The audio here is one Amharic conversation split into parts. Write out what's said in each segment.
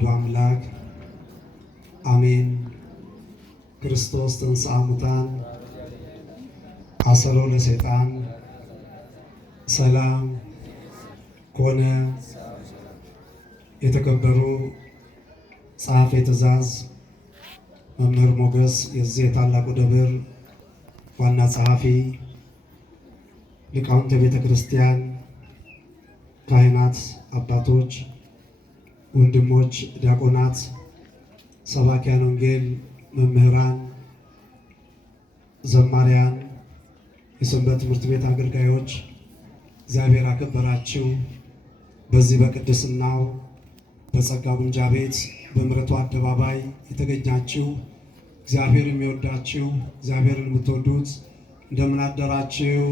አሐዱ አምላክ አሜን። ክርስቶስ ተንሥአ እሙታን አሰሮ ለሰይጣን ሰላም ኮነ። የተከበሩ ጸሐፌ ትእዛዝ መምህር ሞገስ የዚህ የታላቁ ደብር ዋና ጸሐፊ፣ ሊቃውንተ ቤተ ክርስቲያን፣ ካህናት፣ አባቶች፣ ወንድሞች፣ ዲያቆናት፣ ሰባኪያን ወንጌል፣ መምህራን፣ ዘማሪያን፣ የሰንበት ትምህርት ቤት አገልጋዮች እግዚአብሔር አከበራችሁ። በዚህ በቅድስናው በጸጋ ጉንጃ ቤት በምሕረቱ አደባባይ የተገኛችሁ እግዚአብሔር የሚወዳችሁ እግዚአብሔርን የምትወዱት እንደምን አደራችሁ?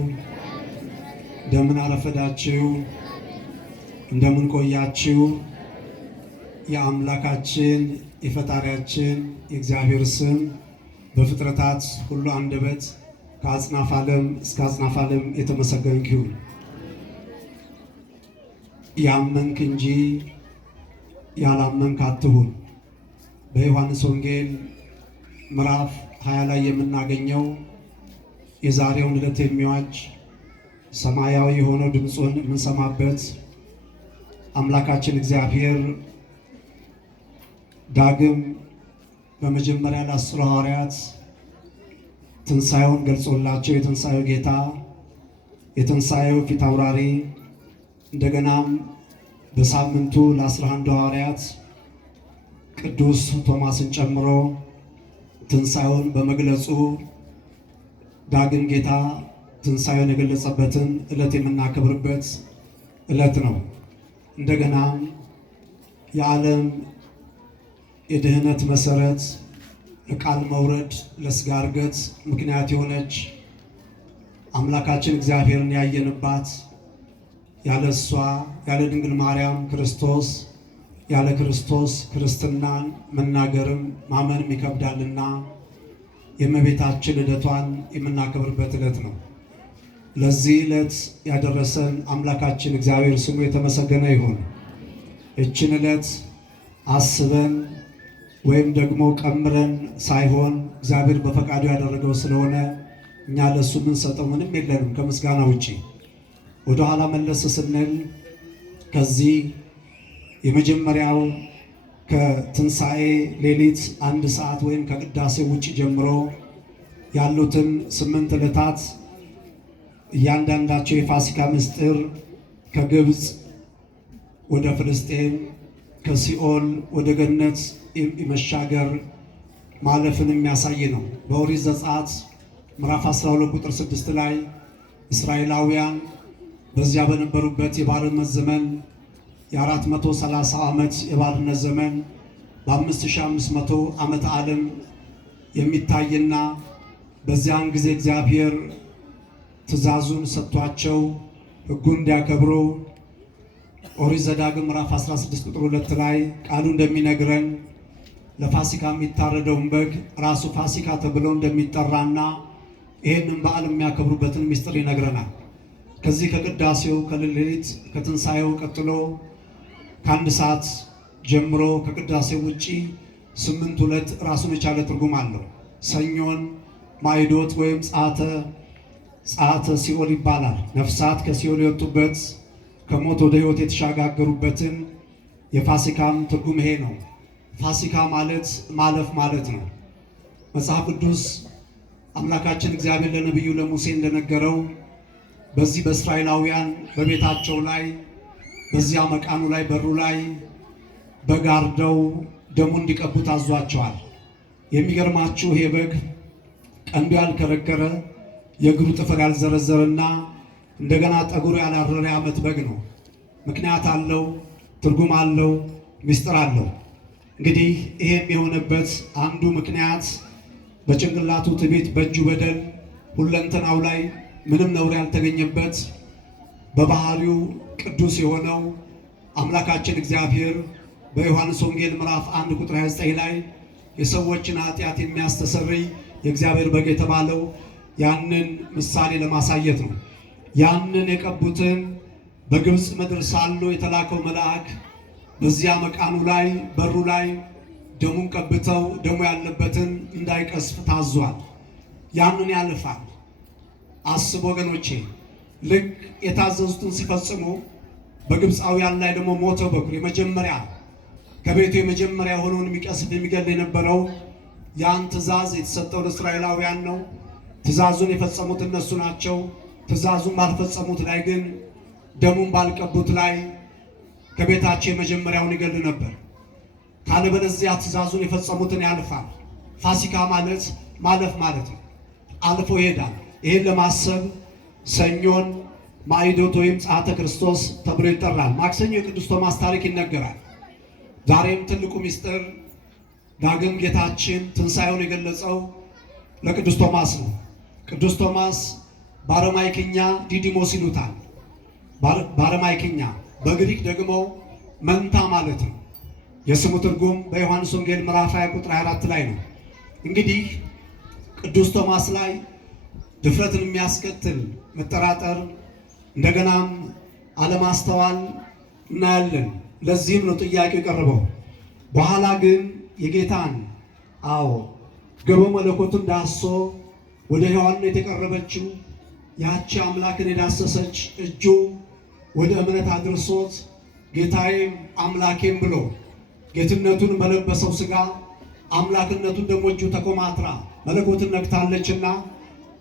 እንደምን አረፈዳችሁ? እንደምን ቆያችሁ? የአምላካችን የፈጣሪያችን የእግዚአብሔር ስም በፍጥረታት ሁሉ አንደበት ከአጽናፈ ዓለም እስከ አጽናፈ ዓለም የተመሰገነ ይሁን። ያመንክ እንጂ ያላመንክ አትሁን። በዮሐንስ ወንጌል ምዕራፍ 20 ላይ የምናገኘው የዛሬውን ዕለት የሚዋጅ ሰማያዊ የሆነው ድምፁን የምንሰማበት አምላካችን እግዚአብሔር ዳግም በመጀመሪያ ለ10 ሐዋርያት ትንሣኤውን ገልጾላቸው የትንሣኤው ጌታ የትንሣኤው ፊት አውራሪ እንደገናም በሳምንቱ ለ11 ሐዋርያት ቅዱስ ቶማስን ጨምሮ ትንሣኤውን በመግለጹ ዳግም ጌታ ትንሣኤውን የገለጸበትን ዕለት የምናከብርበት ዕለት ነው። እንደገናም የዓለም የድህነት መሰረት ለቃል መውረድ ለሥጋ እርገት ምክንያት የሆነች አምላካችን እግዚአብሔርን ያየንባት ያለ እሷ ያለ ድንግል ማርያም ክርስቶስ ያለ ክርስቶስ ክርስትናን መናገርም ማመንም ይከብዳልና የእመቤታችን ልደቷን የምናከብርበት ዕለት ነው። ለዚህ ዕለት ያደረሰን አምላካችን እግዚአብሔር ስሙ የተመሰገነ ይሁን። እችን ዕለት አስበን ወይም ደግሞ ቀምረን ሳይሆን እግዚአብሔር በፈቃዱ ያደረገው ስለሆነ እኛ ለእሱ የምንሰጠው ምንም የለንም ከምስጋና ውጪ። ወደ ኋላ መለስ ስንል ከዚህ የመጀመሪያው ከትንሣኤ ሌሊት 1 ሰዓት ወይም ከቅዳሴ ውጭ ጀምሮ ያሉትን 8 ዕለታት እያንዳንዳቸው የፋሲካ ምስጢር ከግብፅ ወደ ፍልስጤም ከሲኦል ወደ ገነት የመሻገር ማለፍን የሚያሳይ ነው። በኦሪት ዘጸአት ምዕራፍ 12 ቁጥር 6 ላይ እስራኤላውያን በዚያ በነበሩበት የባርነት ዘመን የ430 ዓመት የባርነት ዘመን በ5500 ዓመተ ዓለም የሚታይና በዚያን ጊዜ እግዚአብሔር ትእዛዙን ሰጥቷቸው ሕጉን እንዲያከብሩ ኦሪት ዘዳግም ምዕራፍ 16 ቁጥር 2 ላይ ቃሉ እንደሚነግረን ለፋሲካ የሚታረደውን በግ ራሱ ፋሲካ ተብሎ እንደሚጠራና ይህንን በዓል የሚያከብሩበትን ምስጢር ይነግረናል። ከዚህ ከቅዳሴው ከሌሊት ከትንሣኤው ቀጥሎ ከ1 ሰዓት ጀምሮ ከቅዳሴው ውጪ 8 ዕለት ራሱን የቻለ ትርጉም አለው። ሰኞን ማይዶት ወይም ጸአተ ሲኦል ይባላል። ነፍሳት ከሲኦል የወጡበት ከሞት ወደ ሕይወት የተሻጋገሩበትን የፋሲካም ትርጉም ይሄ ነው። ፋሲካ ማለት ማለፍ ማለት ነው። መጽሐፍ ቅዱስ አምላካችን እግዚአብሔር ለነቢዩ ለሙሴ እንደነገረው በዚህ በእስራኤላውያን በቤታቸው ላይ በዚያ መቃኑ ላይ በሩ ላይ በግ አርደው ደሙ እንዲቀቡት አዟቸዋል። የሚገርማችሁ ይሄ በግ ቀንዱ ያልከረከረ የእግሩ ጥፍር ያልዘረዘረና እንደገና ጠጉሩ ያላረረ ዓመት በግ ነው። ምክንያት አለው፣ ትርጉም አለው፣ ምስጢር አለው። እንግዲህ ይሄም የሆነበት አንዱ ምክንያት በጭንቅላቱ ትዕቢት በእጁ በደል ሁለንተናው ላይ ምንም ነውር ያልተገኘበት በባህሪው ቅዱስ የሆነው አምላካችን እግዚአብሔር በዮሐንስ ወንጌል ምዕራፍ 1 ቁጥር 29 ላይ የሰዎችን ኃጢአት የሚያስተሰርይ የእግዚአብሔር በግ የተባለው ያንን ምሳሌ ለማሳየት ነው። ያንን የቀቡትን በግብፅ ምድር ሳሉ የተላከው መልአክ በዚያ መቃኑ ላይ በሩ ላይ ደሙን ቀብተው ደሙ ያለበትን እንዳይቀስፍ ታዟል። ያንን ያልፋል። አስብ ወገኖቼ፣ ልክ የታዘዙትን ሲፈጽሙ በግብፃውያን ላይ ደግሞ ሞተ በኩር የመጀመሪያ ከቤቱ የመጀመሪያ የሆነውን የሚቀስፍ የሚገል የነበረው ያን ትእዛዝ የተሰጠው ለእስራኤላውያን ነው። ትእዛዙን የፈጸሙት እነሱ ናቸው። ትእዛዙን ባልፈጸሙት ላይ ግን ደሙን ባልቀቡት ላይ ከቤታቸው የመጀመሪያውን ይገል ነበር። ካለበለዚያ ትእዛዙን የፈጸሙትን ያልፋል። ፋሲካ ማለት ማለፍ ማለት ነው። አልፎ ይሄዳል። ይህን ለማሰብ ሰኞን ማዕዶት ወይም ጸአተ ክርስቶስ ተብሎ ይጠራል። ማክሰኞ የቅዱስ ቶማስ ታሪክ ይነገራል። ዛሬም ትልቁ ምስጢር ዳግም ጌታችን ትንሣኤውን የገለጸው ለቅዱስ ቶማስ ነው። ቅዱስ ቶማስ በአረማይክኛ ዲዲሞስ ይሉታል። በአረማይክኛ በግሪክ ደግሞ መንታ ማለት ነው። የስሙ ትርጉም በዮሐንስ ወንጌል ምዕራፍ 20 ቁጥር 24 ላይ ነው። እንግዲህ ቅዱስ ቶማስ ላይ ድፍረትን የሚያስከትል መጠራጠር፣ እንደገናም አለማስተዋል እናያለን። ለዚህም ነው ጥያቄው የቀረበው። በኋላ ግን የጌታን ገበ መለኮቱን ዳሶ ወደ ሔዋንነት የቀረበችው ያቺ አምላክን የዳሰሰች እጁ ወደ እምነት አድርሶት ጌታዬም አምላኬም ብሎ ጌትነቱን በለበሰው ሥጋ አምላክነቱን ደግሞ እጁ ተኮማትራ መለኮትን ነክታለችና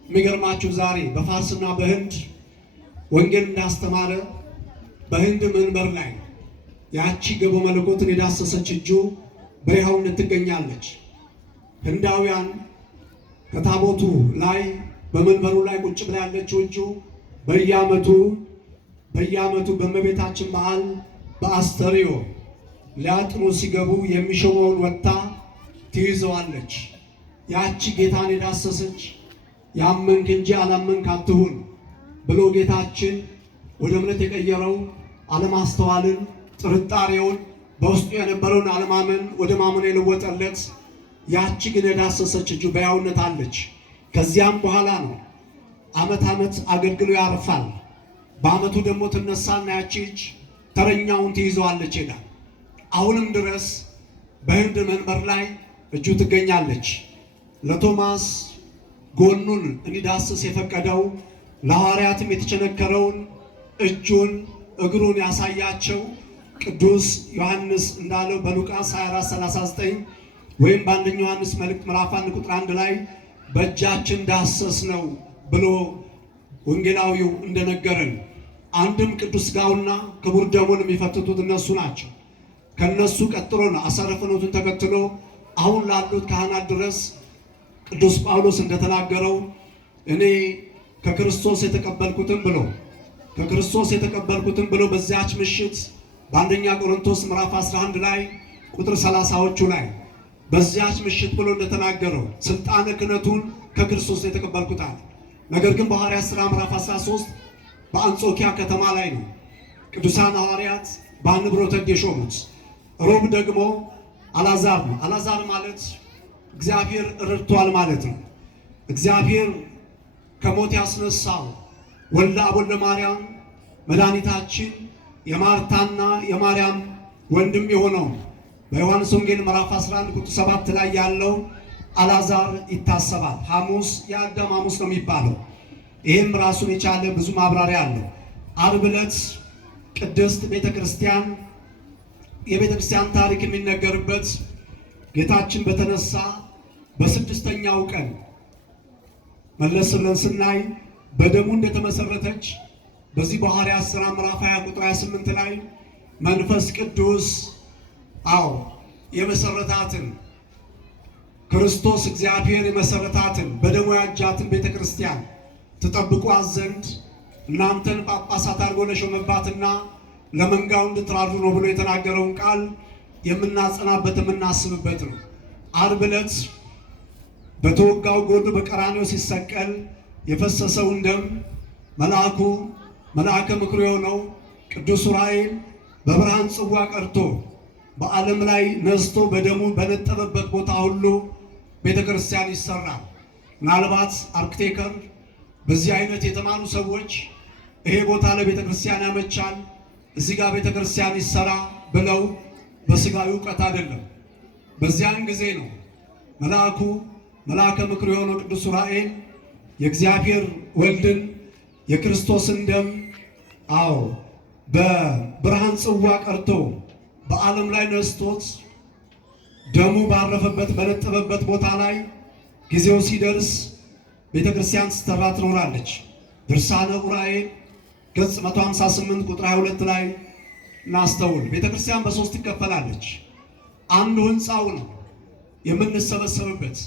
የሚገርማችሁ ዛሬ በፋርስና በህንድ ወንጌል እንዳስተማረ በህንድ መንበር ላይ ያቺ ገበ መለኮትን የዳሰሰች እጁ በሕያውነት ትገኛለች። ህንዳውያን ከታቦቱ ላይ በመንበሩ ላይ ቁጭ ብላ ያለችው እጁ በየዓመቱ በእመቤታችን በዓል በአስተርዮ ሊያጥኑ ሲገቡ የሚሾመውን ወጥታ ትይዘዋለች። ያቺ ጌታን የዳሰሰች ያመንክ እንጂ አላመንክ አትሁን ብሎ ጌታችን ወደ እምነት የቀየረው አለማስተዋልን፣ ጥርጣሬውን፣ በውስጡ የነበረውን አለማመን ወደ ማመን የለወጠለት ያቺ ግን የዳሰሰች እጁ በሕያውነት አለች። ከዚያም በኋላ ነው ዓመት አገልግሎ ያርፋል። በዓመቱ ደግሞ ትነሳና ያቺ እጅ ተረኛውን ትይዘዋለች ይላል። አሁንም ድረስ በህንድ መንበር ላይ እጁ ትገኛለች። ለቶማስ ጎኑን እንዲዳስስ የፈቀደው ለሐዋርያትም የተቸነከረውን እጁን እግሩን ያሳያቸው ቅዱስ ዮሐንስ እንዳለው በሉቃስ 24:39 ወይም በአንደኛ ዮሐንስ መልእክት ምዕራፍ 1 ቁጥር 1 ላይ በእጃችን ዳሰስ ነው ብሎ ወንጌላዊው እንደነገረን አንድም ቅዱስ ሥጋውና ክቡር ደሙን የሚፈትቱት እነሱ ናቸው። ከነሱ ቀጥሎ ነው አሰረ ፍኖቱን ተከትሎ አሁን ላሉት ካህናት ድረስ ቅዱስ ጳውሎስ እንደተናገረው እኔ ከክርስቶስ የተቀበልኩትን ብሎ በዚያች ምሽት በአንደኛ ቆሮንቶስ ምዕራፍ 11 ላይ ቁጥር 30ዎቹ ላይ በዚያች ምሽት ብሎ እንደተናገረው ስልጣነ ክህነቱን ከክርስቶስ የተቀበልኩት አለ። ነገር ግን በሐዋርያት ሥራ ምዕራፍ 13 በአንጾኪያ ከተማ ላይ ነው ቅዱሳን ሐዋርያት በአንብሮተ እድ የሾሙት። ሮብ ደግሞ አልዓዛር ነው። አልዓዛር ማለት እግዚአብሔር ረድቷል ማለት ነው። እግዚአብሔር ከሞት ያስነሳው ወልደ አብ ወልደ ማርያም መድኃኒታችን የማርታና የማርያም ወንድም የሆነው በዮሐንስ ወንጌል ምዕራፍ 11 ቁጥር 7 ላይ ያለው አልዓዛር ይታሰባል። ሐሙስ የአዳም ሐሙስ ነው የሚባለው። ይህም ራሱን የቻለ ብዙ ማብራሪያ አለው። ዓርብ ዕለት ቅድስት ቤተክርስቲያን የቤተክርስቲያን ታሪክ የሚነገርበት ጌታችን በተነሳ በስድስተኛው ቀን መለስ ብለን ስናይ በደሙ እንደተመሰረተች በዚህ በሐዋርያት ሥራ ምዕራፍ 20 ቁጥር 28 ላይ መንፈስ ቅዱስ የመሰረታትን ክርስቶስ እግዚአብሔር የመሰረታትን በደሙ ያጃትን ቤተክርስቲያን ትጠብቋት ዘንድ እናንተን ጳጳሳት አድርጎ ለሾመባትና ለመንጋው እንድትራዱ ነው ብሎ የተናገረውን ቃል የምናጸናበት የምናስብበት ነው። ዓርብ ዕለት በተወጋው ጎኑ በቀራንዮ ሲሰቀል የፈሰሰውን ደም መልአከ ምክሩ የሆነው ቅዱስ ዑራኤል በብርሃን ጽዋ ቀርቶ በዓለም ላይ ነስቶ በደሙ በነጠበበት ቦታ ሁሉ ቤተክርስቲያን ይሰራል። ምናልባት አርክቴክቸር በዚህ አይነት የተማሩ ሰዎች ይሄ ቦታ ለቤተክርስቲያን ያመቻል፣ እዚህ ጋር ቤተክርስቲያን ይሰራ ብለው በስጋዊ እውቀት አይደለም። በዚያን ጊዜ ነው መልአከ ምክር የሆነው ቅዱስ ዑራኤል የእግዚአብሔር ወልድን የክርስቶስን ደም በብርሃን ጽዋ ቀርቶ በዓለም ላይ ነስቶት ደሙ ባረፈበት በነጠበበት ቦታ ላይ ጊዜው ሲደርስ ቤተ ክርስቲያን ስትሰራ ትኖራለች። ድርሳነ ዑራኤል ገጽ 158 ቁጥር 22 ላይ እናስተውል። ቤተ ክርስቲያን በሶስት ትከፈላለች። አንዱ ሕንፃው ነው የምንሰበሰብበት፣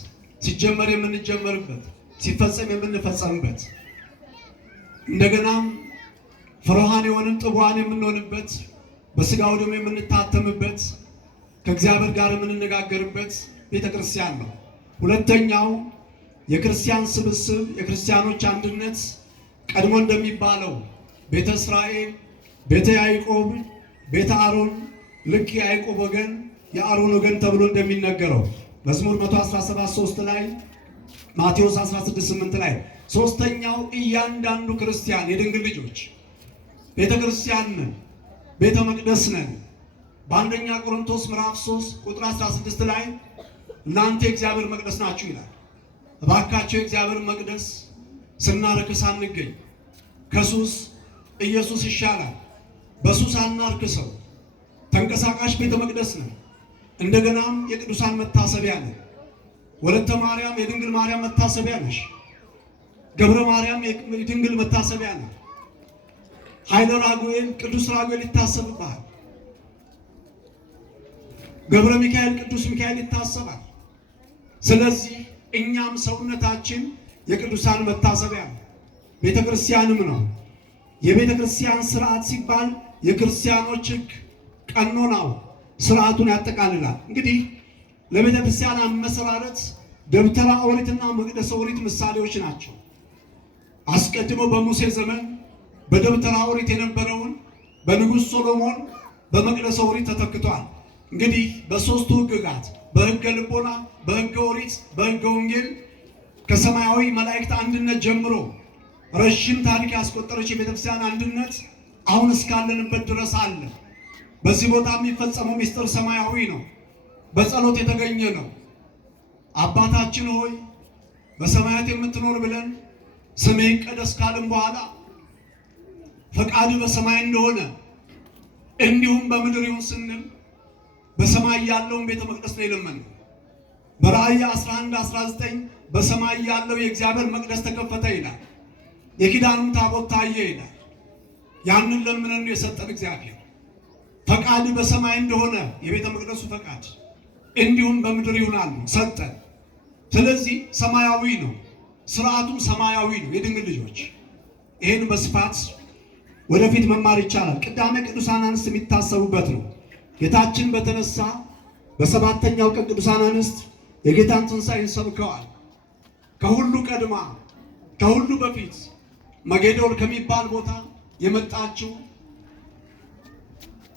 ሲጀመር የምንጀመርበት፣ ሲፈጸም የምንፈጸምበት፣ እንደገናም ፍሩሃን የሆንን ጥቡዓን የምንሆንበት፣ በስጋው ደሙ የምንታተምበት፣ ከእግዚአብሔር ጋር የምንነጋገርበት ቤተ ክርስቲያን ነው። ሁለተኛው የክርስቲያን ስብስብ፣ የክርስቲያኖች አንድነት ቀድሞ እንደሚባለው ቤተ እስራኤል፣ ቤተ ያዕቆብ፣ ቤተ አሮን፣ ልክ የያዕቆብ ወገን የአሮን ወገን ተብሎ እንደሚነገረው መዝሙር 117:3 ላይ፣ ማቴዎስ 16:8 ላይ። ሶስተኛው እያንዳንዱ ክርስቲያን የድንግል ልጆች ቤተ ክርስቲያን ነን፣ ቤተ መቅደስ ነን። በአንደኛ ቆሮንቶስ ምዕራፍ 3 ቁጥር 16 ላይ እናንተ የእግዚአብሔር መቅደስ ናችሁ ይላል። እባካችሁ የእግዚአብሔር መቅደስ ስናረክስ አንገኝ። ከሱስ ኢየሱስ ይሻላል። በሱስ አናርክሰው። ተንቀሳቃሽ ቤተ መቅደስ ነን። እንደገናም የቅዱሳን መታሰቢያ ነን። ወለተ ማርያም የድንግል ማርያም መታሰቢያ ነሽ። ገብረ ማርያም የድንግል መታሰቢያ ነው። ኃይለ ራጉኤል ቅዱስ ራጉኤል ይታሰብብሃል። ገብረ ሚካኤል ቅዱስ ሚካኤል ይታሰባል። ስለዚህ እኛም ሰውነታችን የቅዱሳን መታሰቢያ ነው፣ ቤተ ክርስቲያንም ነው። የቤተ ክርስቲያን ስርዓት ሲባል የክርስቲያኖች ሕግ ቀኖናው ስርዓቱን ያጠቃልላል። እንግዲህ ለቤተ ክርስቲያን አመሰራረት ደብተራ ኦሪትና መቅደሰ ኦሪት ምሳሌዎች ናቸው። አስቀድሞ በሙሴ ዘመን በደብተራ ኦሪት የነበረውን በንጉሥ ሶሎሞን በመቅደሰ ኦሪት ተተክቷል። እንግዲህ በሶስቱ ሕግጋት በሕገ ልቦና፣ በሕገ ኦሪት፣ በሕገ ወንጌል ከሰማያዊ መላእክት አንድነት ጀምሮ ረዥም ታሪክ ያስቆጠረች የቤተክርስቲያን አንድነት አሁን እስካለንበት ድረስ አለ። በዚህ ቦታ የሚፈጸመው ምስጢር ሰማያዊ ነው፣ በጸሎት የተገኘ ነው። አባታችን ሆይ በሰማያት የምትኖር ብለን ስምህ ይቀደስ ካልን በኋላ ፈቃድ በሰማይ እንደሆነ እንዲሁም በምድር ይሁን ስንል በሰማይ ያለውን ቤተ መቅደስ ነው የለመነው። በራእይ 11:19 በሰማይ ያለው የእግዚአብሔር መቅደስ ተከፈተ ይላል። የኪዳኑም ታቦት ታየ ይላል። ያንን ለምነን የሰጠን እግዚአብሔር ፈቃድ በሰማይ እንደሆነ የቤተ መቅደሱ ፈቃድ እንዲሁም በምድር ይሆናል ሰጠን። ስለዚህ ሰማያዊ ነው፣ ስርዓቱም ሰማያዊ ነው። የድንግል ልጆች ይሄን በስፋት ወደፊት መማር ይቻላል። ቅዳሜ ቅዱሳን አንስት የሚታሰቡበት ነው። ጌታችን በተነሳ በሰባተኛው ቀን ቅዱሳን አንስት የጌታን ትንሣኤ ሰብከዋል። ከሁሉ ቀድማ ከሁሉ በፊት መጌዶል ከሚባል ቦታ የመጣችው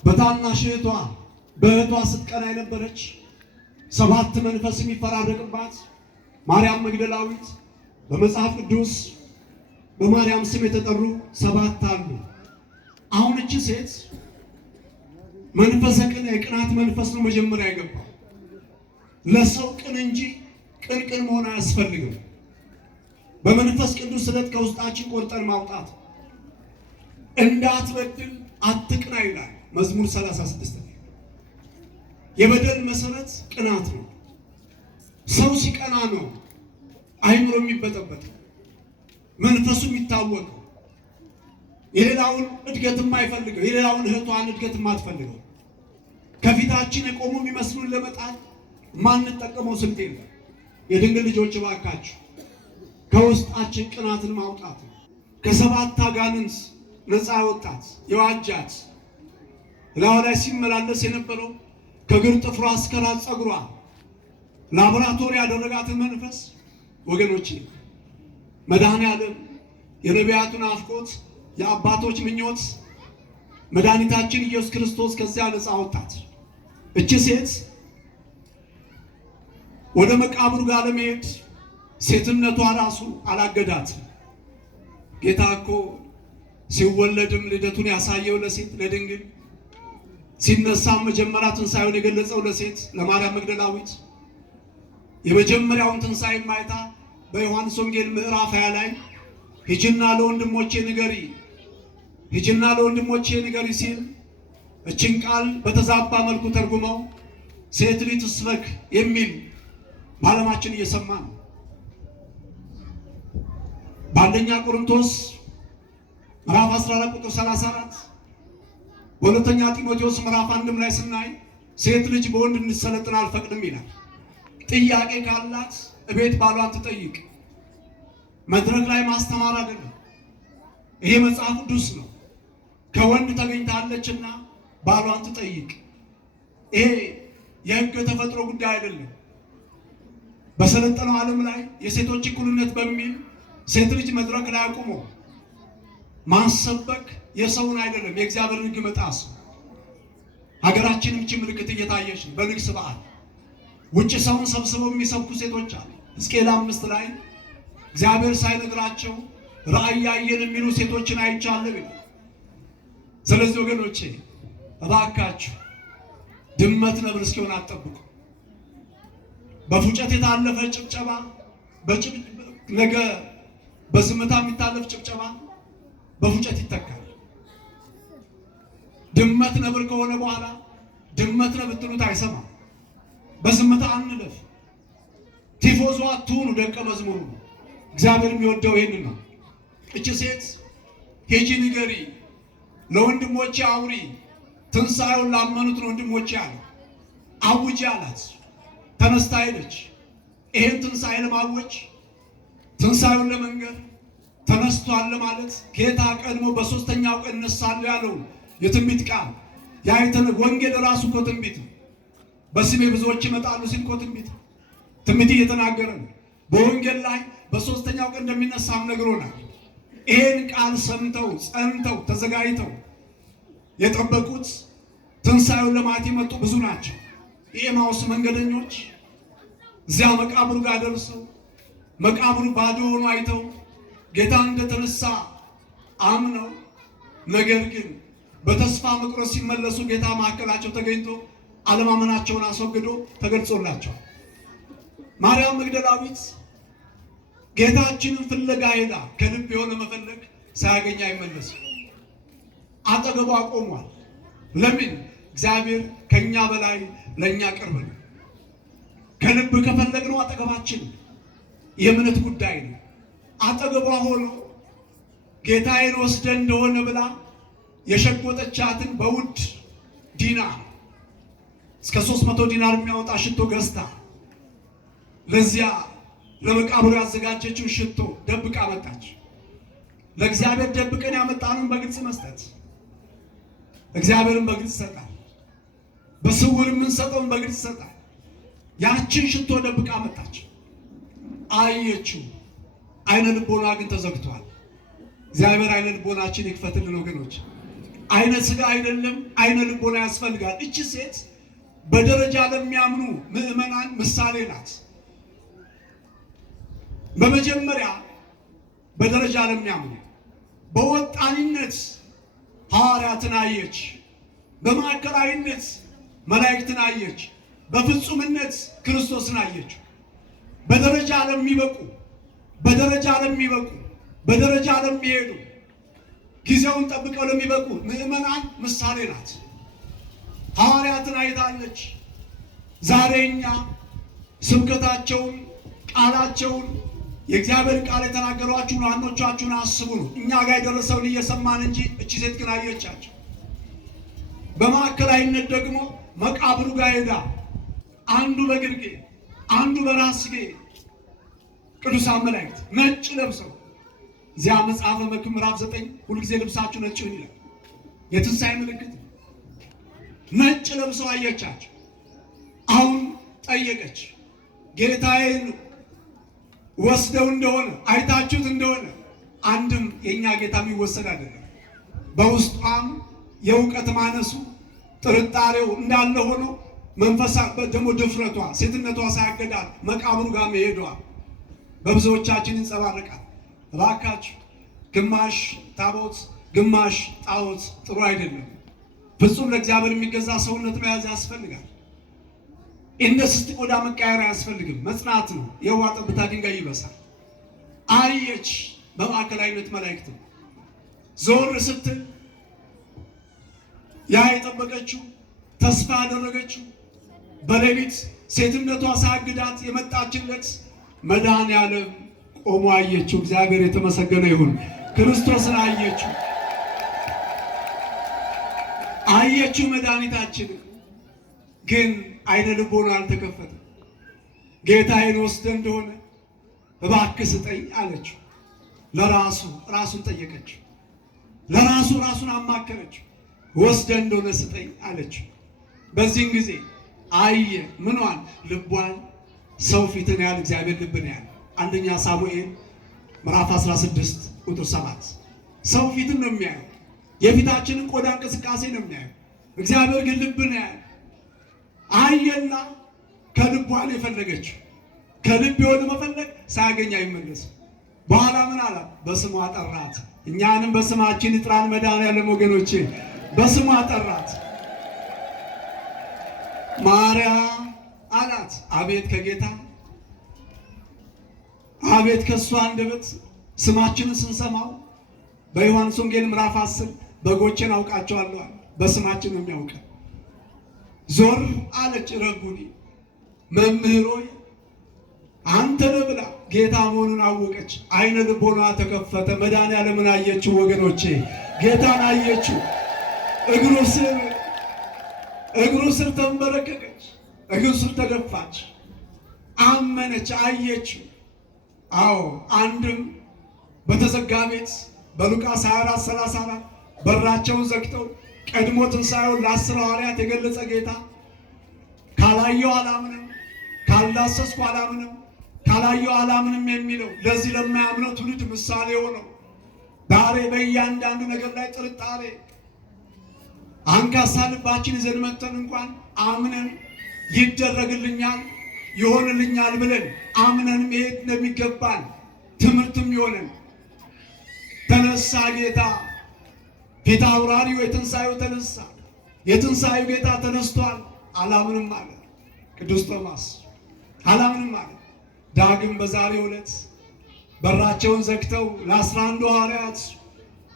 በታናሽ እህቷ በእህቷ ስትቀና የነበረች 7 መንፈስ የሚፈራረቅባት ማርያም መግደላዊት፣ በመጽሐፍ ቅዱስ በማርያም ስም የተጠሩ 7 አሉ። አሁን እቺ ሴት መንፈሰ ቅን የቅናት መንፈስ ነው መጀመሪያ የገባው። ለሰው ቅን እንጂ ቅን መሆን አያስፈልግም። በመንፈስ ቅዱስ ስለት ከውስጣችን ቆርጠን ማውጣት። እንዳትበድል አትቅና ይላል መዝሙር 36። የበደል መሰረት ቅናት ነው። ሰው ሲቀና ነው አይምሮ የሚበጠበጥ መንፈሱ የሚታወቀው። የሌላውን እድገት የማይፈልገው የሌላውን እህቷን እድገት የማትፈልገው ከፊታችን የቆሙ የሚመስሉን ለመጣል ማንጠቀመው ስልት የለም። የድንግል ልጆች እባካችሁ ከውስጣችን ቅናትን ማውጣት ነው። ከ7 አጋንንት ነፃ ወጣት የዋጃት ላው ላይ ሲመላለስ የነበረው ከግር ጥፍሯ እስከ ራስ ፀጉሯ ላቦራቶሪ ያደረጋትን መንፈስ ወገኖቼ መድኃኔዓለም የነቢያቱን አፍቆት የአባቶች ምኞት መድኃኒታችን ኢየሱስ ክርስቶስ ከዚያ ነፃ ወጣት። እቺ ሴት ወደ መቃብሩ ጋር ለመሄድ ሴትነቷ ራሱ አላገዳት። ጌታ እኮ ሲወለድም ልደቱን ያሳየው ለሴት ለድንግል ሲነሳም መጀመሪያ ትንሣኤውን የገለጸው ለሴት ለማርያም መግደላዊት የመጀመሪያውን ትንሣኤ ማይታ በዮሐንስ ወንጌል ምዕራፍ 20 ላይ ሂጂና ለወንድሞቼ ንገሪ፣ ሂጂና ለወንድሞቼ ንገሪ ሲል እችን ቃል በተዛባ መልኩ ተርጉመው ሴት ልጅ ትስበክ የሚል በዓለማችን እየሰማ ነው። በአንደኛ ቆሮንቶስ ምዕራፍ 14 ቁጥር 34 በሁለተኛ ጢሞቴዎስ ምዕራፍ 1 ላይ ስናይ ሴት ልጅ በወንድ እንድትሰለጥን አልፈቅድም ይላል። ጥያቄ ካላት እቤት ባሏን ትጠይቅ። መድረክ ላይ ማስተማር አይደለም። ይሄ መጽሐፍ ቅዱስ ነው። ከወንድ ተገኝታለችና ባሏን ትጠይቅ። ይሄ የሕግ ተፈጥሮ ጉዳይ አይደለም። በሰለጠነው ዓለም ላይ የሴቶች እኩልነት በሚል ሴት ልጅ መድረክ ላይ አቁሞ ማሰበክ የሰውን አይደለም የእግዚአብሔርን ሕግ መጣስ። ሀገራችንም እቺ ምልክት እየታየች ነው። በንግስ በዓል ውጭ ሰውን ሰብስበው የሚሰብኩ ሴቶች አሉ። ሕዝቅኤል 5 ላይ እግዚአብሔር ሳይነግራቸው ራእይ ያየን የሚሉ ሴቶችን አይቻለሁ ይላል። ስለዚህ ወገኖቼ እባካችሁ ድመት ነብር እስኪሆን አትጠብቁ። በፉጨት የታለፈ ጭብጨባ ነገ በዝምታ የሚታለፍ ጭብጨባ በፉጨት ይተካል። ድመት ነብር ከሆነ በኋላ ድመት ነው ብትሉት አይሰማም። በዝምታ አንለፍ። ቲፎዞ አትሁኑ፣ ደቀ መዝሙሩ። እግዚአብሔር የሚወደው ይሄንን ነው። እቺ ሴት ሂጂ ንገሪ፣ ለወንድሞቼ አውሪ፣ ትንሣኤውን ላመኑት ወንድሞቼ አለ አውጂ አላት። ተነስታ ሄደች። ይሄን ትንሣኤ ለማወጅ ትንሣኤውን ለመንገር ተነስቷል ማለት ጌታ ቀድሞ በሶስተኛው ቀን እነሳለሁ ያለው የትንቢት ቃል ያይተነ ወንጌል ራሱ እኮ ትንቢት ነው። በስሜ ብዙዎች ይመጣሉ ሲል እኮ ትንቢት እየተናገረ ነው። በወንጌል ላይ በሶስተኛው ቀን እንደሚነሳም ነግሮናል። ይሄን ቃል ሰምተው ጸንተው ተዘጋጅተው የጠበቁት ትንሣኤውን ለማየት የመጡ ብዙ ናቸው። የኤማውስ መንገደኞች እዚያ መቃብሩ ጋር ደርሰው መቃብሩ ባዶ ሆኖ አይተው ጌታ እንደተነሳ አምነው ነገር ግን በተስፋ መቁረጥ ሲመለሱ ጌታ ማዕከላቸው ተገኝቶ አለማመናቸውን አስወግዶ ተገልጾላቸው ማርያም መግደላዊት ጌታችንን ፍለጋ ሄዳ ከልብ የሆነ መፈለግ ሳያገኝ አይመለስም። አጠገቧ ቆሟል። ለምን? እግዚአብሔር ከኛ በላይ ለኛ ቅርብ ነው። ከልብ ከፈለግነው አጠገባችን የእምነት ጉዳይ ነው። አጠገቧ ሆኖ ጌታዬን ወስደ እንደሆነ ብላ የሸጎጠቻትን በውድ ዲናር እስከ 300 ዲናር የሚያወጣ ሽቶ ገዝታ ለዚያ ለመቃብሩ ያዘጋጀችው ሽቶ ደብቃ መጣች። ለእግዚአብሔር ደብቀን ያመጣነውን በግልጽ መስጠት፣ እግዚአብሔርን በግልጽ ይሰጣል። በስውር የምንሰጠውን በግልጽ ይሰጣል። ያችን ሽቶ ደብቃ መጣች። አየችው። አይነ ልቦና ግን ተዘግቷል። እግዚአብሔር አይነ ልቦናችን ይክፈትልን ወገኖች። አይነ ስጋ አይደለም፣ አይነ ልቦና ያስፈልጋል። እቺ ሴት በደረጃ ለሚያምኑ ምዕመናን ምሳሌ ናት። በመጀመሪያ በደረጃ ለሚያምኑ በወጣኒነት ሐዋርያትን አየች። በማዕከላዊነት መላእክትን አየች። በፍጹምነት ክርስቶስን አየች። በደረጃ ለሚበቁ በደረጃ ለሚሄዱ ጊዜውን ጠብቀው ለሚበቁ ምዕመናን ምሳሌ ናት። ሐዋርያትን አይታለች። ዛሬ እኛ ስብከታቸውን ቃላቸውን የእግዚአብሔር ቃል የተናገሯችሁን ዋኖቻችሁን አስቡ ነው። እኛ ጋር የደረሰውን እየሰማን እንጂ እቺ ሴት ግን አየቻቸው። በማዕከላዊነት ደግሞ መቃብሩ ጋር ሄዳ አንዱ በግርጌ አንዱ በራስጌ ቅዱሳን መላእክት ነጭ ለብሰው እዚያ መጽሐፈ መክብብ ምዕራፍ 9 ሁልጊዜ ልብሳችሁ ነጭ ይላል። የትንሣኤ ምልክት ነጭ ለብሰው አየቻቸው። አሁን ጠየቀች። ጌታዬን ወስደው እንደሆነ አይታችሁት እንደሆነ አንድም የኛ ጌታ የሚወሰድ አይደለም። በውስጧም የእውቀት ማነሱ ጥርጣሬው እንዳለ ሆኖ መንፈሳ ደግሞ ድፍረቷ ሴትነቷ ሳያገዳት መቃብሩ ጋር መሄዷ በብዙዎቻችን ይንጸባረቃል። እባካችሁ ግማሽ ታቦት ግማሽ ጣዖት ጥሩ አይደለም። ፍጹም ለእግዚአብሔር የሚገዛ ሰውነት መያዝ ያስፈልጋል። እንደ ስስት ቆዳ መቀየር አያስፈልግም። መጽናት ነው። የውሃ ጠብታ ድንጋይ ይበሳል። አየች በማዕከላዊነት መላእክት ዞር ስትል ያ የጠበቀችው ተስፋ ያደረገችው በሌሊት ሴትነቷ ሳግዳት የመጣችለት መድኃኔዓለም ቆሞ አየችው። እግዚአብሔር የተመሰገነ ይሁን። ክርስቶስን አየችው መድኃኒታችን ግን አይነ ልቦና አልተከፈተም። ጌታዬን ወስደ እንደሆነ እባክህ ስጠኝ አለችው። ራሱን ጠየቀችው። ራሱን አማከረችው። ወስደ እንደሆነ ስጠኝ አለችው። በዚህን ጊዜ አየ ምኗን? ልቧን። ሰው ፊትን ያህል እግዚአብሔር ልብን ያህል። አንደኛ ሳሙኤል ምዕራፍ 16 ቁጥር 7 ሰው ፊትን ነው የሚያየው። የፊታችንን ቆዳ እንቅስቃሴ ነው የሚያየው። እግዚአብሔር ግን ልብን ያህል አየና ከልቧን የፈለገችው። ከልብ የሆነ መፈለግ ሳያገኝ አይመለስም። በኋላ ምን አላት? በስሟ ጠራት። እኛንም በስማችን ይጥራን መድኃኔዓለም። ወገኖቼ በስሟ ጠራት። ማርያም አላት። አቤት ከጌታ አቤት ከእሷ አንደበት ስማችንን ስንሰማው በዮሐንስ ወንጌል ምዕራፍ 10 በጎቼን አውቃቸዋለሁ አለ። በስማችን የሚያውቀን ዞር አለች። ረቡኒ መምህር ሆይ አንተ ነህ ብላ ጌታ መሆኑን አወቀች። አይነ ልቦና ተከፈተ። መድኃኔዓለምን አየችው። ወገኖቼ ጌታን አየችው። እግሩ ስር ተንበረከከች። እግሩ ስር ተደፋች። አመነች፣ አየችው። አዎ አንድም በተዘጋ ቤት በሉቃስ 24:34 በራቸውን ዘግተው ቀድሞ ትንሣኤውን ለ10 ሐዋርያት የገለጸ ጌታ ካላየው አላምንም፣ ካልዳሰስኩ አላምንም፣ ካላየው አላምንም የሚለው ለዚህ ለማያምነው ትውልድ ምሳሌ ሆነው ዛሬ በእያንዳንዱ ነገር ላይ ጥርጣሬ አንካሳ ልባችን ይዘን መተን እንኳን አምነን ይደረግልኛል ይሆንልኛል ብለን አምነን መሄድ እንደሚገባን ትምህርትም ይሆነን ተነሳ ጌታ። ፊት አውራሪው የትንሣኤው ተነሳ። የትንሣኤው ጌታ ተነስቷል። አላምንም አለ ቅዱስ ቶማስ። አላምንም አለ። ዳግም በዛሬው ዕለት በራቸውን ዘግተው ለ11 ሐዋርያት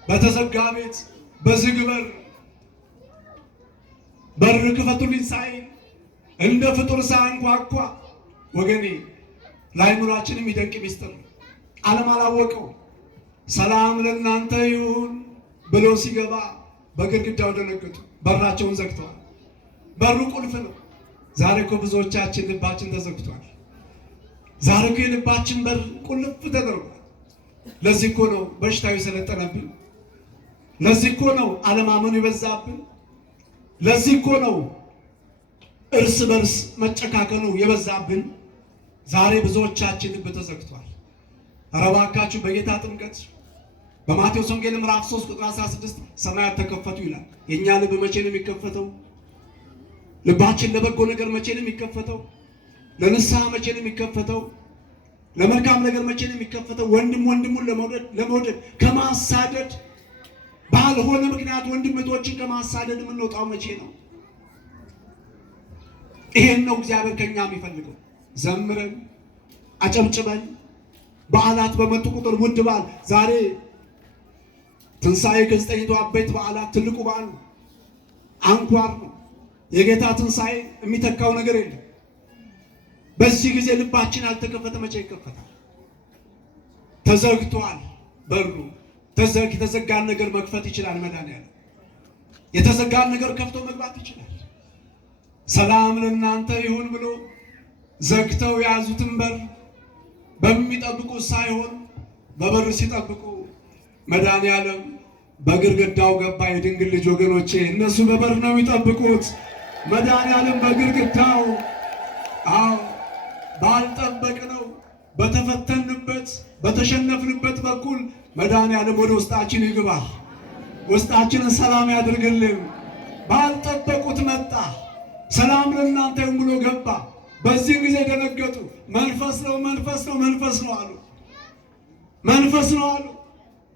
በተዘጋ ቤት በዝግ በር ክፈቱልኝ ሳይል እንደ ፍጡር ሳያንኳኳ ወገኔ ለአእምሯችን የሚደንቅ ሚስጥር ዓለም አላወቀው። ሰላም ለእናንተ ይሁን ብሎ ሲገባ በግድግዳው ደነገጡ። በራቸውን ዘግተዋል። በሩ ቁልፍ ነው። ዛሬ እኮ ብዙዎቻችን ልባችን ተዘግቷል። ዛሬ እኮ የልባችን በር ቁልፍ ተደርጓል። ለዚህ እኮ ነው በሽታው የሰለጠነብን። ለዚህ እኮ ነው አለማመኑ የበዛብን። ለዚህ እኮ ነው እርስ በርስ መጨካከኑ የበዛብን። ዛሬ ብዙዎቻችን ልብ ተዘግቷል። ኧረ እባካችሁ በጌታ ጥምቀት በማቴዎስ ወንጌል ምዕራፍ 3 ቁጥር 16 ሰማያት ተከፈቱ ይላል። የእኛ ልብ መቼ ነው የሚከፈተው? ልባችን ለበጎ ነገር መቼ ነው የሚከፈተው? ለንስሐ መቼ ነው የሚከፈተው? ለመልካም ነገር መቼ ነው የሚከፈተው? ወንድም ወንድሙን ለመውደድ ከማሳደድ ባልሆነ ምክንያት ወንድምቶችን ከማሳደድ የምንወጣው መቼ ነው? ይሄን ነው እግዚአብሔር ከኛ የሚፈልገው። ዘምረን አጨብጭበን በዓላት በመጡ ቁጥር ውድ በዓል ዛሬ ትንሣኤ ከ9ቱ አበይት በዓላት ትልቁ በዓል ነው። አንኳር ነው። የጌታ ትንሣኤ የሚተካው ነገር የለም። በዚህ ጊዜ ልባችን ያልተከፈተ መቼ ይከፈታል? ተዘግቷል በሩ። የተዘጋን ነገር መክፈት ይችላል መድኃኔዓለም። የተዘጋን ነገር ከፍቶ መግባት ይችላል። ሰላም ለእናንተ ይሁን ብሎ ዘግተው የያዙትን በር በሚጠብቁ ሳይሆን በበር ሲጠብቁ መድኃኔዓለም በግርግዳው ገባ። የድንግል ልጅ ወገኖቼ እነሱ በበር ነው የሚጠብቁት፣ መድኃኔዓለም በግርግዳው። አዎ ባልጠበቅነው በተፈተንበት በተሸነፍንበት በኩል መድኃኔዓለም ወደ ውስጣችን ይግባ፣ ውስጣችንን ሰላም ያድርግልን። ባልጠበቁት መጣ። ሰላም ለእናንተ ይሁን ብሎ ገባ። በዚህ ጊዜ ደነገጡ። መንፈስ ነው መንፈስ ነው መንፈስ ነው አሉ። መንፈስ ነው አሉ።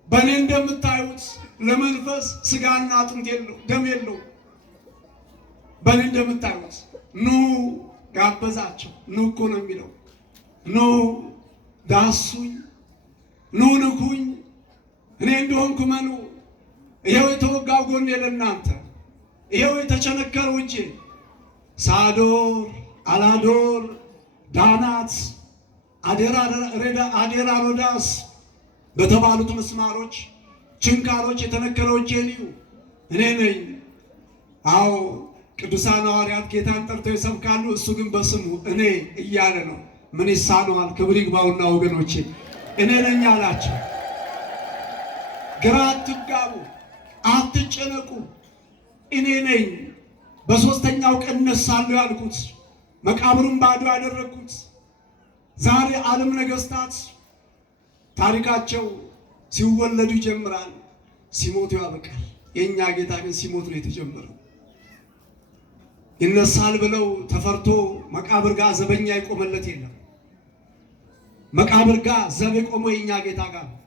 በእኔ እንደምታዩት ለመንፈስ ስጋና አጥንት የለው ደም የለው። በል እንደምታዩት ኑ ጋበዛቸው። ኑ እኮ ነው የሚለው። ኑ ዳሱኝ፣ ኑ ንኩኝ፣ እኔ እንደሆንኩ መኑ። ይኸው የተወጋው ጎኔ ለእናንተ፣ ይኸው የተቸነከረው እጄ። ሳዶር፣ አላዶር፣ ዳናት፣ አዴራ ሮዳስ በተባሉት ምስማሮች ችንካሮች የተነከረው እጄን እዩ። እኔ ነኝ። አዎ ቅዱሳን ሐዋርያት ጌታን ጠርተው ይሰብካሉ። እሱ ግን በስሙ እኔ እያለ ነው። ምን ይሳነዋል? ክብር ይግባውና ወገኖቼ እኔ ነኝ አላቸው። ግራ አትጋቡ፣ አትጨነቁ። እኔ ነኝ በሦስተኛው ቀን እነሳለሁ ያልኩት፣ መቃብሩን ባዶ ያደረግኩት። ዛሬ ዓለም ነገሥታት ታሪካቸው ሲወለዱ ይጀምራል፣ ሲሞቱ ያበቃል። የእኛ ጌታ ግን ሲሞት ነው የተጀመረው። ይነሳል ብለው ተፈርቶ መቃብር ጋር ዘበኛ የቆመለት የለም። መቃብር ጋር ዘብ የቆመው የእኛ ጌታ ጋር ነው።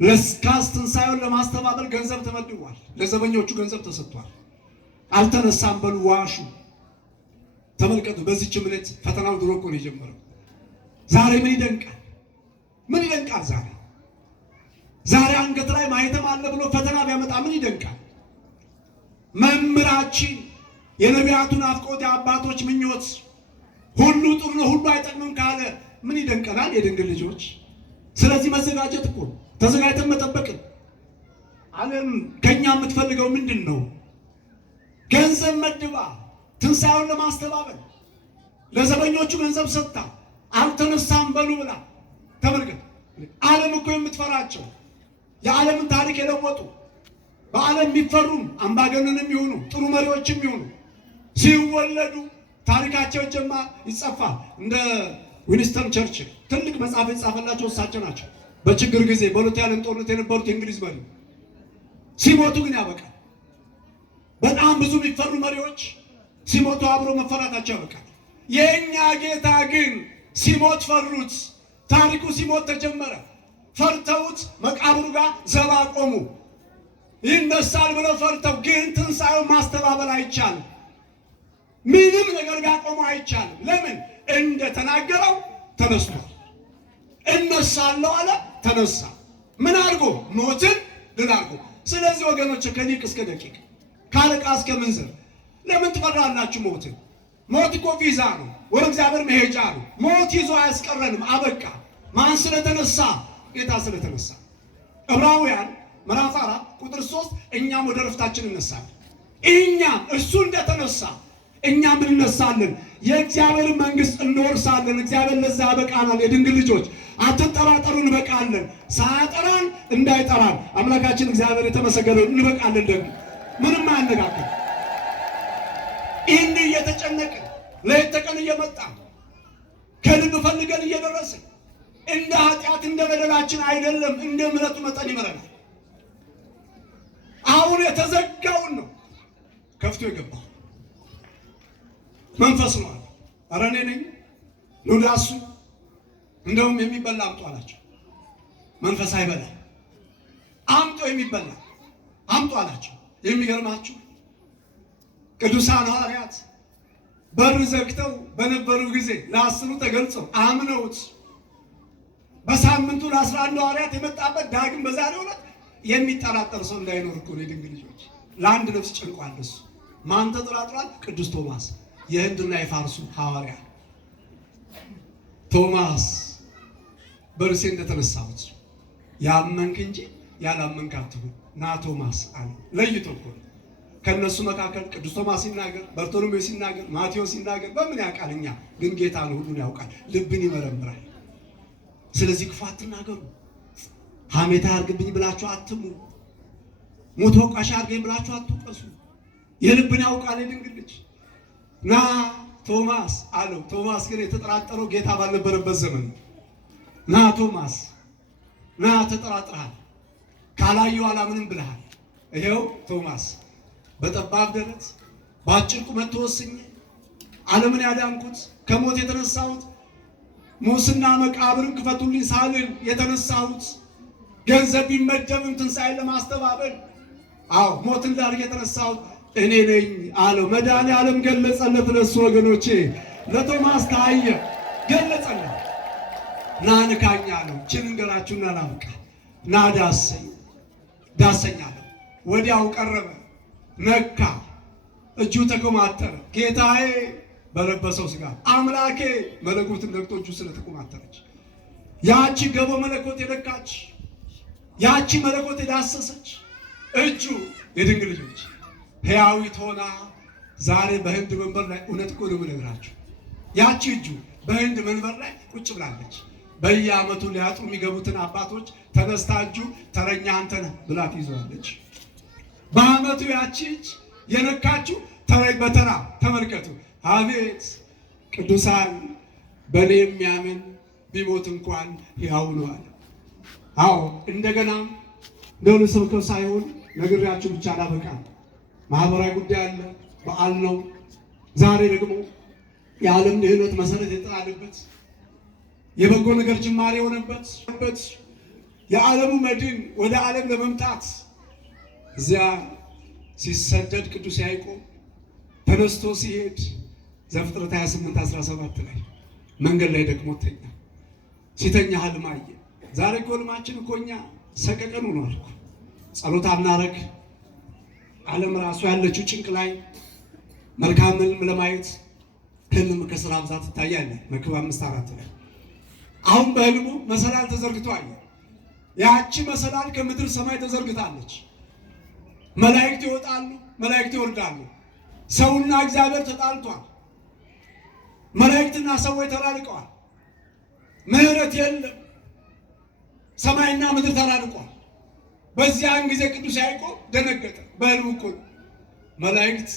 ለስካስ ትንሣኤውን ለማስተባበል ገንዘብ ተመድቧል። ለዘበኞቹ ገንዘብ ተሰጥቷል። አልተነሳም በሉ ዋሹ። ተመልከቱ። በዚህች እምነት ፈተናው ድሮ እኮ ነው የጀመረው። ዛሬ ምን ይደንቃል? ምን ይደንቃል? ዛሬ አንገት ላይ ማህተም አለ ብሎ ፈተና ቢያመጣ ምን ይደንቃል? መምህራችን የነቢያቱን አፍቆት የአባቶች ምኞት ሁሉ ጥሩ ነው ሁሉ አይጠቅምም ካለ ምን ይደንቀናል? የድንግል ልጆች። ስለዚህ መዘጋጀት እኮ ተዘጋጅተን መጠበቅን። ዓለም ከኛ የምትፈልገው ምንድን ነው? ገንዘብ መድባ ትንሣኤውን ለማስተባበል ለዘበኞቹ ገንዘብ ሰጥታ አልተነሳም በሉ ብላ። ተመልከት። ዓለም እኮ የምትፈራቸው የዓለምን ታሪክ የለወጡ በዓለም የሚፈሩም አምባገነንም ይሆኑ ጥሩ መሪዎችም ይሆኑ ሲወለዱ ታሪካቸው ይጻፋል። እንደ ዊንስተን ቸርችል ትልቅ መጽሐፍ የጻፈላቸው እሳቸው ናቸው። በችግር ጊዜ በሁለተኛው ዓለም ጦርነት የነበሩት የእንግሊዝ መሪ ሲሞቱ ግን ያበቃል። በጣም ብዙ የሚፈሩ መሪዎች ሲሞቱ አብሮ መፈራታቸው ያበቃል። የእኛ ጌታ ግን ሲሞት ፈሩት። ታሪኩ ሲሞት ተጀመረ። ፈርተውት መቃብሩ ጋር ዘባ ቆሙ። ይነሳል ብለው ፈርተው፣ ግን ትንሣኤውን ማስተባበል አይቻልም። ምንም ነገር ቢያቆሙ አይቻልም። ለምን? እንደተናገረው ተነስቷል። እነሳለሁ አለ፣ ተነሳ። ምን አድርጎ? ሞትን ድል አድርጎ። ስለዚህ ወገኖች ከሊቅ እስከ ደቂቅ ካለቃ እስከ ምንዝር ለምን ትፈራላችሁ ሞትን? ሞት እኮ ቪዛ ነው፣ ወደ እግዚአብሔር መሄጃ ነው። ሞት ይዞ አያስቀረንም። አበቃ። ማን ስለተነሳ? ጌታ ስለተነሳ። ዕብራውያን ምዕራፍ 4 ቁጥር 3 እኛም ወደ ረፍታችን እንነሳለን። እኛም እሱ እንደተነሳ እኛም እንነሳለን፣ የእግዚአብሔር መንግስት እንወርሳለን። እግዚአብሔር ለዛ ያበቃናል። የድንግል ልጆች አትጠራጠሩ፣ እንበቃለን። ሳያጠራን እንዳይጠራን አምላካችን እግዚአብሔር የተመሰገነው እንበቃለን። ደግሞ ምንም አያነጋግር። ይህን እየተጨነቅን ለየት ተቀን እየመጣን ከልብ ፈልገን እየደረስን እንደ ኃጢአት እንደ በደላችን አይደለም፣ እንደ ምሕረቱ መጠን ይመረናል። አሁን የተዘጋውን ነው ከፍቶ የገባው መንፈስ ነው አለ። ኧረ እኔ ነኝ ኑ ዳሱ፣ እንደውም የሚበላ አምጡ አላቸው። መንፈስ አይበላ፣ አምጡ የሚበላ አምጡ አላቸው። የሚገርማችሁ ቅዱሳን ሐዋርያት በር ዘግተው በነበሩ ጊዜ ለ10 ተገልጸው አምነውት በሳምንቱ ለ11 ሐዋርያት የመጣበት ዳግም በዛሬው ዕለት የሚጠራጠር ሰው እንዳይኖር እኮ ነው። የድንግል ልጆች ለአንድ ነፍስ ጨንቋል። እሱ ማን ተጠራጥሯል? ቅዱስ ቶማስ የህንድና የፋርሱ ሐዋርያ ቶማስ በርሴ እንደተነሳሁት ያመንክ እንጂ ያላመንክ አትሁን ና ቶማስ አለ። ለይቶ እኮ ከነሱ መካከል ቅዱስ ቶማስ ሲናገር፣ በርቶሎሜዎስ ሲናገር፣ ማቴዎስ ሲናገር በምን ያውቃል? እኛ ግን ጌታ ነው ሁሉን ያውቃል፣ ልብን ይመረምራል። ስለዚህ ክፉ አትናገሩ፣ ሐሜታ አርግብኝ ብላችሁ አትሙ፣ ሞት ወቃሽ አርገኝ ብላችሁ አትውቀሱ። የልብን ያውቃል የድንግል ልጅ። ና ቶማስ አለው። ቶማስ ግን የተጠራጠረው ጌታ ባልነበረበት ዘመን ነው። ና ቶማስ ና ተጠራጥረሃል፣ ካላየው አላምንም ብለሃል። ይሄው ቶማስ በጠባብ ደረት በአጭር ቁመት ተወስኜ ዓለምን ያዳንኩት ከሞት የተነሳሁት ሙስና መቃብርን ክፈቱልኝ ሳልል የተነሳሁት ገንዘብ ቢመደብም ትንሣኤን ለማስተባበል ሞትን ዳርግ የተነሳሁት እኔ ነኝ አለው። መድኃኔዓለም ገለጸለት ለሱ ወገኖቼ፣ ለቶማስ ታየ ገለጸለት። ና ንካኝ አለው። ችን እንገራችሁና ላብቃ። ና ዳሰኝ አለው። ወዲያው ቀረበ፣ ነካ፣ እጁ ተኮማተረ። ጌታዬ በለበሰው ሥጋ አምላኬ መለኮትን ነክቶ እጁ ስለተኮማተረች ያቺ ገቦ መለኮት የነካች ያቺ መለኮት የዳሰሰች እጁ የድንግል ልጅ ሕያዊት ሆና ዛሬ በህንድ መንበር ላይ እውነት እኮ ነው የምነግራችሁ። ያቺ እጁ በህንድ መንበር ላይ ቁጭ ብላለች። በየዓመቱ ሊያጥሩ የሚገቡትን አባቶች ተነስታ እጁ ተረኛ አንተ ነህ ብላ ትይዘዋለች። በዓመቱ ያቺ እጅ የነካችው በተራ ተመልከቱ። አቤት ቅዱሳን በእኔ የሚያምን ቢሞት እንኳን ሕያው ነው አለ። አዎ እንደገና እንደው ሰብከው ሳይሆን ነግሬያችሁ ብቻ አላበቃም። ማህበራዊ ጉዳይ አለ፣ በዓል ነው። ዛሬ ደግሞ የዓለም ድህነት መሰረት የጣለበት የበጎ ነገር ጅማሬ የሆነበት የዓለሙ መድን ወደ ዓለም ለመምጣት እዚያ ሲሰደድ ቅዱስ ያዕቆብ ተነስቶ ሲሄድ ዘፍጥረት 28:17 ላይ መንገድ ላይ ደግሞ ተኛ። ሲተኛ ህልም አየ። ዛሬ እኮ ህልማችን እኮ እኛ ሰቀቀን ሆኗል። ጸሎት አናረግ፣ ዓለም ራሱ ያለችው ጭንቅ ላይ መልካም ህልም ለማየት ህልም ከስራ ብዛት ይታያል። መክብብ 5:4 ላይ አሁን በህልሙ መሰላል ተዘርግቶ አየ። ያቺ መሰላል ከምድር ሰማይ ተዘርግታለች። መላእክት ይወጣሉ፣ መላእክት ይወርዳሉ። ሰውና እግዚአብሔር ተጣልቷል። መላእክትና ሰዎች ተራርቀዋል። ምህረት የለም። ሰማይና ምድር ተራርቀዋል። በዚያን ጊዜ ቅዱስ ያዕቆብ ደነገጠ። በህልሙ እኮ መላእክት